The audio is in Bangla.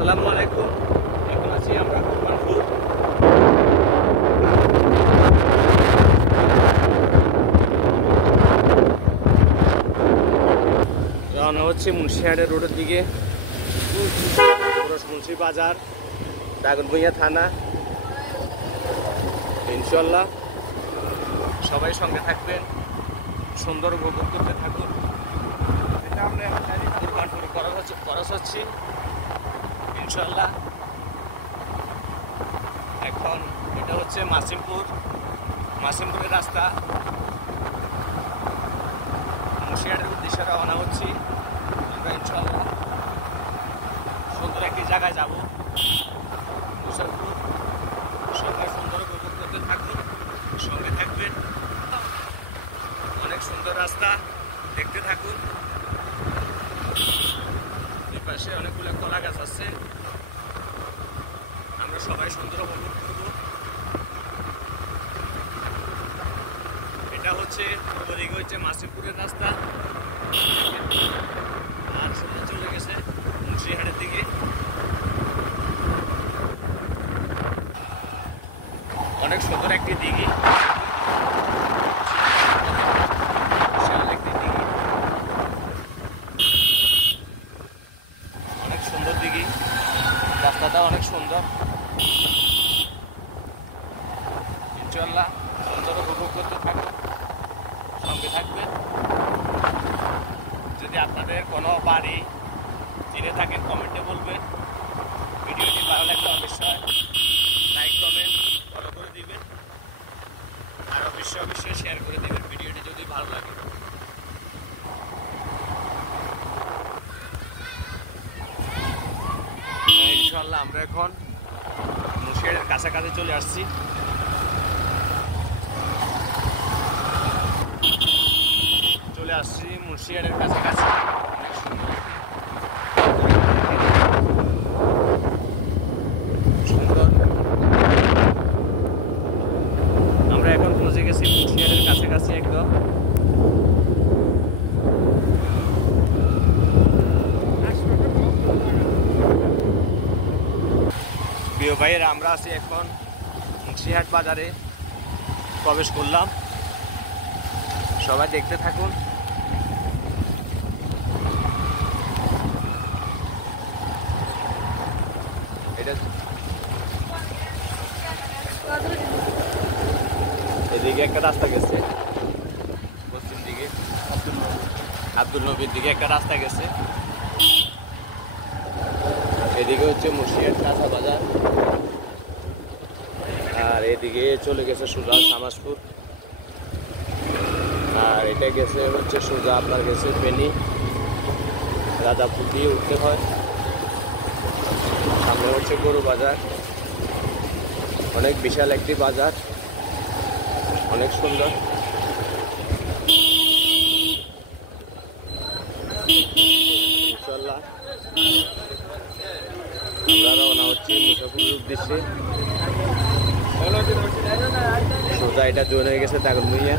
আসসালামু আলাইকুম। এখন আছি আমরা কোরবানপুর। রওনা হচ্ছে মুন্সিহাটের রোডের দিকে, মুন্সি বাজার, দাগনভূঞা থানা। ইনশাল্লাহ সবাই সঙ্গে থাকবেন, সুন্দর উপভোগ করতে থাকুন। এটা আমরা কোরবানপুর খরচ হচ্ছি ইনশাল্লাহ। এখন এটা হচ্ছে মাসিমপুরের রাস্তা। মুন্সিহাটের উদ্দেশ্যে রওনা হচ্ছি আমরা ইনশাল্লাহ। সুন্দর একটি জায়গায় যাব, মুসাফির। সবাই সুন্দর উপভোগ করতে থাকুন, সঙ্গে থাকবেন। অনেক সুন্দর রাস্তা, দেখতে থাকুন। এই পাশে অনেকগুলো কলা গাছ আছে, আমরা সবাই সুন্দর উপভোগ করব। এটা হচ্ছে ওদিকে হচ্ছে মাসিমপুরের রাস্তা, আর সোজা চলে গেছে মুন্সিহাটের দিকে। অনেক সুন্দর একটি দিঘি, অনেক সুন্দর দিঘি, রাস্তাটা অনেক সুন্দর। ইনশাল্লাহ সুন্দর উপভোগ করতে থাকবেন, সঙ্গে থাকবেন। যদি আপনাদের কোনো বাড়ি চিনে থাকেন কমেন্টে বলবেন। ভিডিওটি ভালো লাগলে অবশ্যই লাইক কমেন্ট ফলো করে দিবেন, আর অবশ্যই শেয়ার করে দিবেন ভিডিওটি যদি ভালো লাগে। ইনশাল্লাহ আমরা এখন মুন্সিহাটের কাছাকাছি চলে আসছি। মুন্সিহাটের কাছাকাছি সুন্দর। আমরা এখন পৌঁছে গেছি মুন্সিহাটের কাছাকাছি একদম। প্রিয় ভাইয়েরা, আমরা আছি এখন মুন্সিহাট বাজারে প্রবেশ করলাম। সবাই দেখতে থাকুন। এদিকে একটা রাস্তা গেছে, পশ্চিম দিকে আব্দুল নবীর দিকে একটা রাস্তা গেছে। এদিকে হচ্ছে মুন্সিহাট কাঁচা বাজার, আর এদিকে চলে গেছে সোজা সামাজপুর, আর এটা গেছে হচ্ছে সোজা আপনার গেছে ফেনী, রাজাপুর দিয়ে উঠতে হয়। সামনে হচ্ছে গরু বাজার, অনেক বিশাল একটি বাজার, অনেক সুন্দর। ইনশাল্লাহ আমরা রওনা হচ্ছি মুসাফিরের উদ্দেশ্যে। সোজা এটা জয়েন হয়ে গেছে দাগনভূঞা।